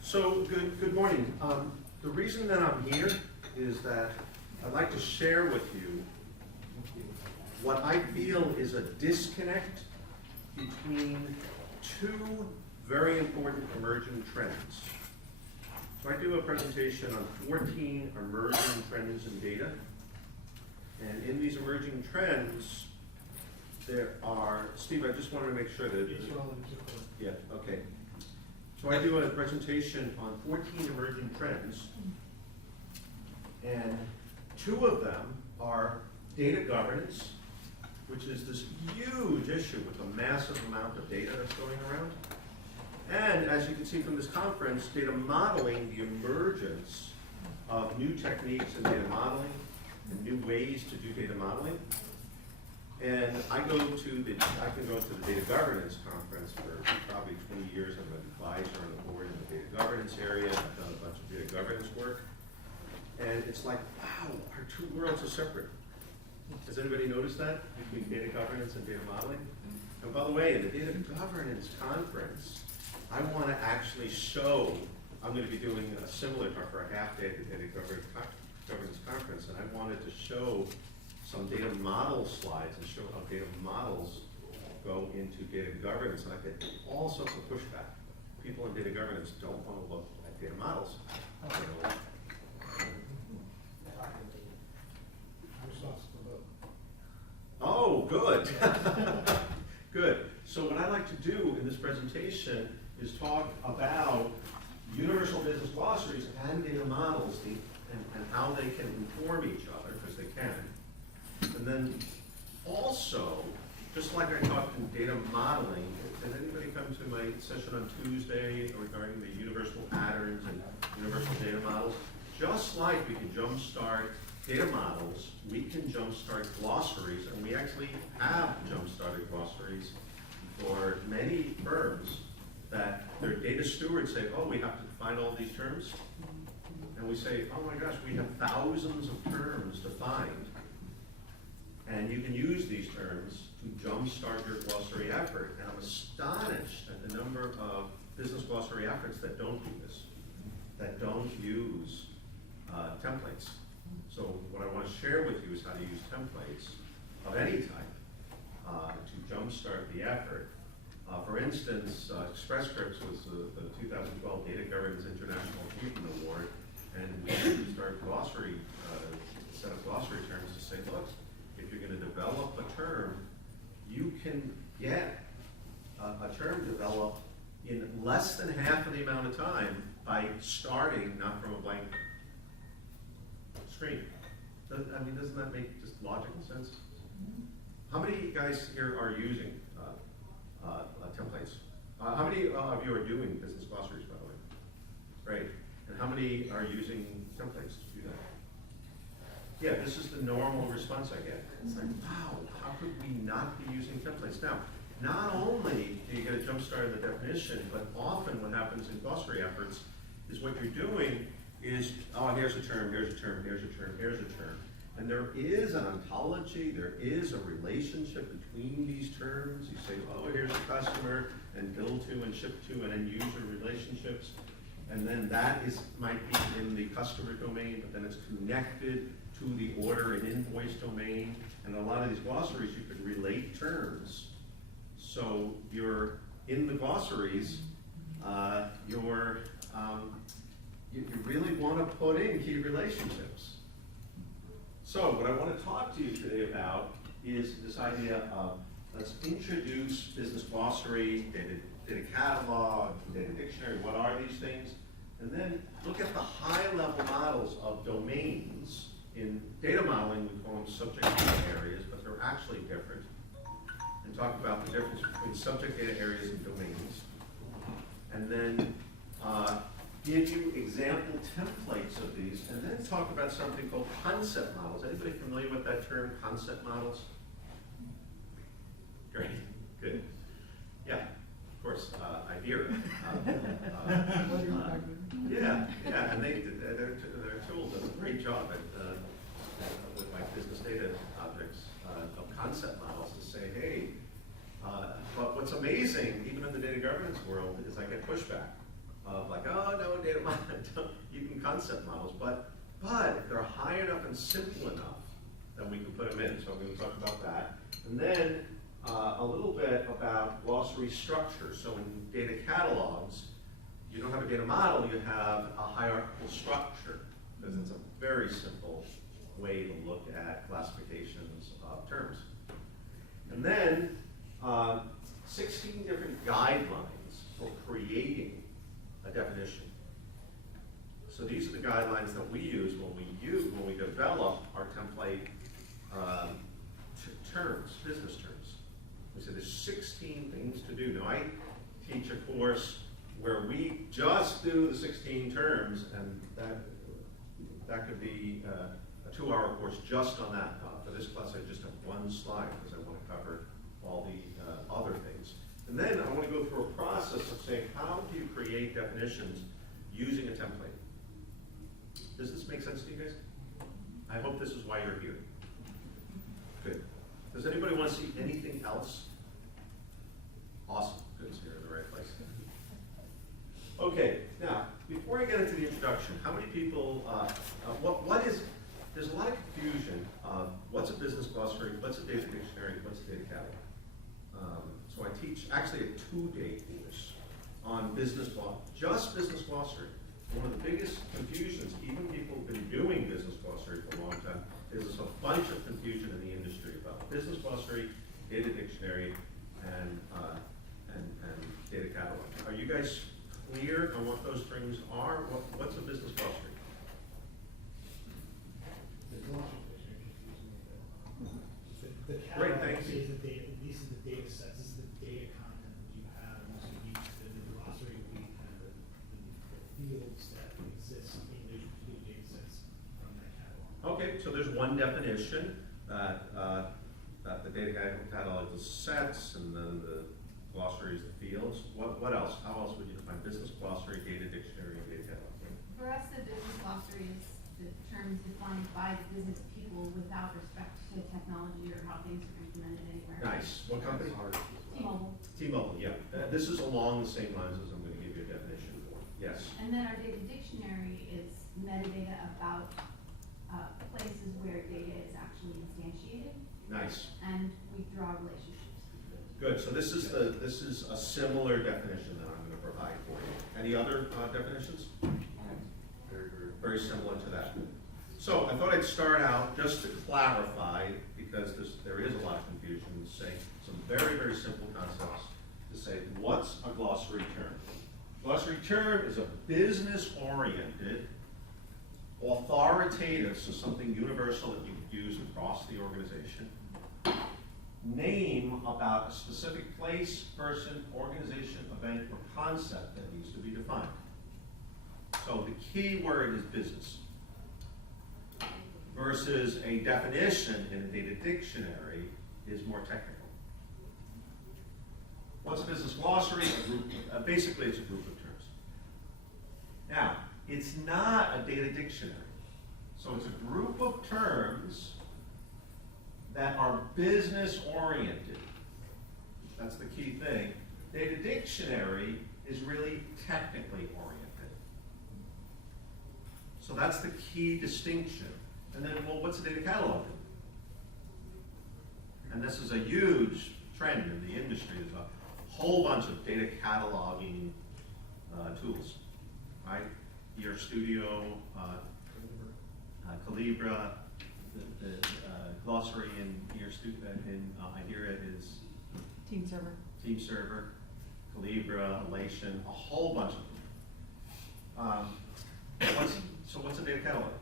So, good morning. The reason that I'm here is that I'd like to share with you what I feel is a disconnect between two very important emerging trends. So I do a presentation on 14 emerging trends in data. And in these emerging trends, there are, Steve, I just wanted to make sure that, yeah, okay. So I do a presentation on 14 emerging trends, and two of them are data governance, which is this huge issue with the massive amount of data that's going around. And as you can see from this conference, data modeling, the emergence of new techniques in data modeling and new ways to do data modeling. And I can go to the data governance conference for probably 20 years. I'm an advisor on the board in the data governance area. I've done a bunch of data governance work. And it's like, wow, our two worlds are separate. Has anybody noticed that between data governance and data modeling? And by the way, in the data governance conference, I want to actually show, I'm going to be doing a similar talk for a half-day at the data governance conference, and I wanted to show some data model slides and show how data models go into data governance. And I get all sorts of pushback. People in data governance don't want to look at data models. Oh, good. Good. So what I like to do in this presentation is talk about universal business glossaries and data models and how they can inform each other, because they can. And then also, just like I talked in data modeling, did anybody come to my session on Tuesday regarding the universal patterns and universal data models? Just like we can jumpstart data models, we can jumpstart glossaries, and we actually have jumpstarted glossaries for many firms that their data stewards say, oh, we have to define all these terms. And we say, oh my gosh, we have thousands of terms defined. And you can use these terms to jumpstart your glossary effort. And I'm astonished at the number of business glossary efforts that don't do this, that don't use templates. So what I want to share with you is how to use templates of any type to jumpstart the effort. For instance, Express Scripts was the 2012 Data Governance International Achievement Award, and we used our glossary, set of glossary terms to say, look, if you're going to develop a term, you can get a term developed in less than half of the amount of time by starting not from a blank screen. I mean, doesn't that make just logical sense? How many guys here are using templates? How many of you are doing business glossaries, by the way? Great. And how many are using templates to do that? Yeah, this is the normal response I get. It's like, wow, how could we not be using templates? Now, not only do you get a jump start in the definition, but often what happens in glossary efforts is what you're doing is, oh, here's a term, here's a term, here's a term, here's a term. And there is an ontology, there is a relationship between these terms. You say, oh, here's a customer, and bill to and ship to and end user relationships. And then that might be in the customer domain, but then it's connected to the order and invoice domain. And a lot of these glossaries, you could relate terms. So you're in the glossaries, you really want to put in key relationships. So what I want to talk to you today about is this idea of, let's introduce business glossary, data catalog, data dictionary, what are these things? And then look at the high-level models of domains. In data modeling, we call them subject data areas, but they're actually different. And talk about the difference between subject data areas and domains. And then give you example templates of these, and then talk about something called concept models. Anybody familiar with that term, concept models? Great, good. Yeah, of course, I hear it. job with my business data objects of concept models to say, hey, but what's amazing, even in the data governance world, is I get pushback of like, oh no, data model, you can concept models, but if they're high enough and simple enough, then we can put them in. So I'm going to talk about that, and then a little bit about glossary structure. So in data catalogs, you don't have a data model, you have a hierarchical structure, because it's a very simple way to look at classifications of terms. And then 16 different guidelines for creating a definition. So these are the guidelines that we use when we develop our template terms, business terms. We said there's 16 things to do. Now I teach a course where we just do the 16 terms, and that could be a 2-hour course just on that. For this class, I just have one slide because I want to cover all the other things. And then I want to go through a process of saying, how do you create definitions using a template? Does this make sense to you guys? I hope this is why you're here. Good. Does anybody want to see anything else? Awesome. Good. So you're in the right place. Okay. Now, before I get into the introduction, how many people, there's a lot of confusion of what's a business glossary, what's a data dictionary, what's a data catalog. So I teach actually a 2-day course on just business glossary. One of the biggest confusions, even people who've been doing business glossary for a long time, is there's a bunch of confusion in the industry about business glossary, data dictionary, and data catalog. Are you guys clear on what those things are? What's a business glossary? The Great, catalog thank you. is the data, these are the data sets, this is the data content that you have, and so the glossary would be kind of the fields that exist in those particular data sets from that catalog. Okay, so there's one definition that the data catalog is sets, and then the glossary is the fields. What else? How else would you define business glossary, data dictionary, and data catalog? For us, the business glossary is the terms defined by the business people without respect to technology or how things are implemented anywhere. Nice. What company? T-Mobile. T-Mobile, yeah. This is along the same lines as I'm going to give you a definition for. Yes. And then our data dictionary is metadata about places where data is actually instantiated, Nice. and we draw relationships. Good. So this is a similar definition that I'm going to provide for you. Any other definitions? Very similar to that. So I thought I'd start out just to clarify, because there is a lot of confusion, to say some very, very simple concepts to say, what's a glossary term? Glossary term is a business-oriented, authoritative, so something universal that you could use across the organization, name about a specific place, person, organization, event, or concept that needs to be defined. So the key word is business. Versus a definition in a data dictionary is more technical. What's a business glossary? Basically, it's a group of terms. Now, it's not a data dictionary. So it's a group of terms that are business oriented. That's the key thing. Data dictionary is really technically oriented. So that's the key distinction. And then, well, what's a data catalog? And this is a huge trend in the industry. There's a whole bunch of data cataloging tools, right? Your Studio, Calibra, the glossary in your Studio, I hear it is Team server. Team Server, Calibra, Elation, a whole bunch of them. So what's a data catalog?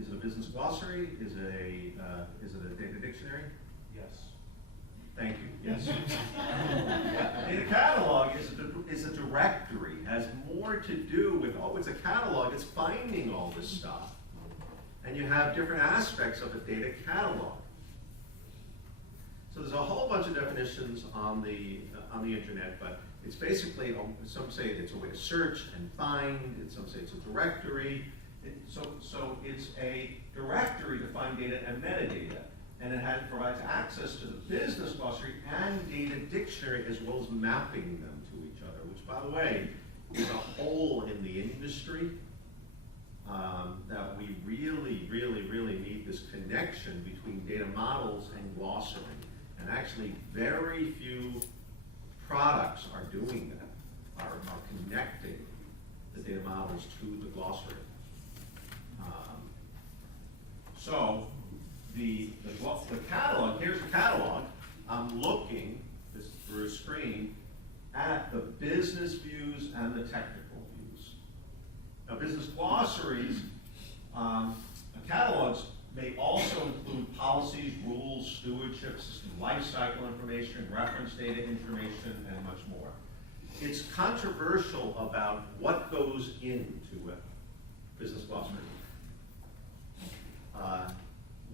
Is it a business glossary? Is it a data dictionary? Yes. Thank you. Yes. A data catalog is a directory. Has more to do with, oh, it's a catalog. It's finding all this stuff, and you have different aspects of a data catalog. So there's a whole bunch of definitions on the internet, but it's basically, some say it's a way to search and find, and some say it's a directory. So it's a directory to find data and metadata, and it provides access to the business glossary and data dictionary, as well as mapping them to each other, which, by the way, is a hole in the industry that we really need this connection between data models and glossary. And actually, very few products are doing that, are connecting the data models to the glossary. So the catalog, here's the catalog. I'm looking this through a screen at the business views and the technical views. Now, business glossaries, catalogs may also include policies, rules, stewardship, system lifecycle information, reference data information, and much more. It's controversial about what goes into a business glossary.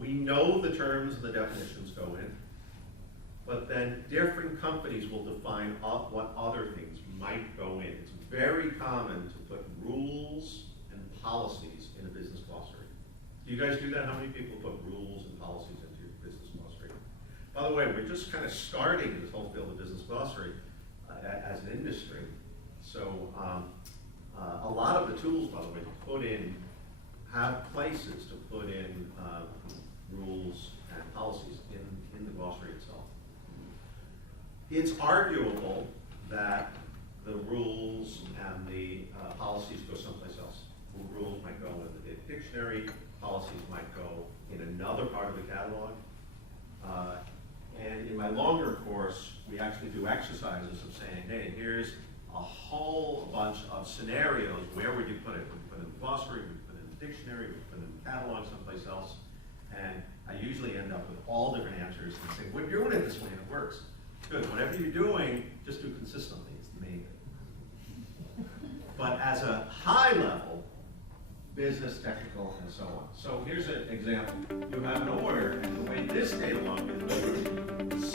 We know the terms and the definitions go in, but then different companies will define what other things might go in. It's very common to put rules and policies in a business glossary. Do you guys do that? How many people put rules and policies into your business glossary? By the way, we're just kind of starting this whole field of business glossary as an industry. So a lot of the tools, by the way, to put in, have places to put in rules and policies in the glossary itself. It's arguable that the rules and the policies go someplace else. Rules might go in the dictionary, policies might go in another part of the catalog. And in my longer course, we actually do exercises of saying, hey, here's a whole bunch of scenarios. Where would you put it? Would you put it in the glossary? Would you put it in the dictionary? Would you put it in the catalog someplace else? And I usually end up with all different answers and say, well, you're doing it this way and it works. Good, whatever you're doing, just do it consistently is the main thing. But as a high level, business, technical, and so on. So here's an example. You have an order, and the way this data log is